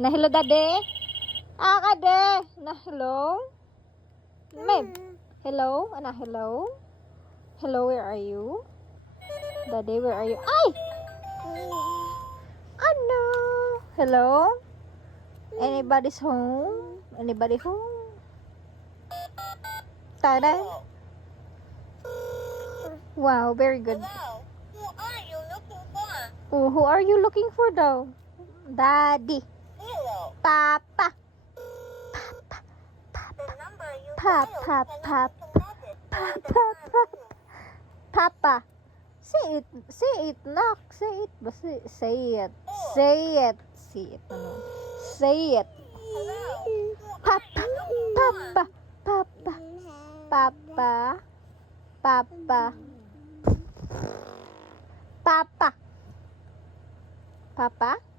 Na hello, daddy? Kade. Na hello? Ma'am. Hello? Ana, hello? Hello, where are you? Daddy, where are you? Ay! Ano? Hello? Anybody's home? Anybody home? Tada. Wow, very good. Hello, who are you looking for? Oh, who are you looking for daw? Daddy. Hello, Papa. the number you Papa, dialed Papa, cannot be connected. Papa, Papa. Say it. Say it, knock. Say it. Say it. Say it. Say it. Ano? Say it. Hello, who are Papa. you looking for? Papa. Papa. Papa. Papa. Papa. Papa.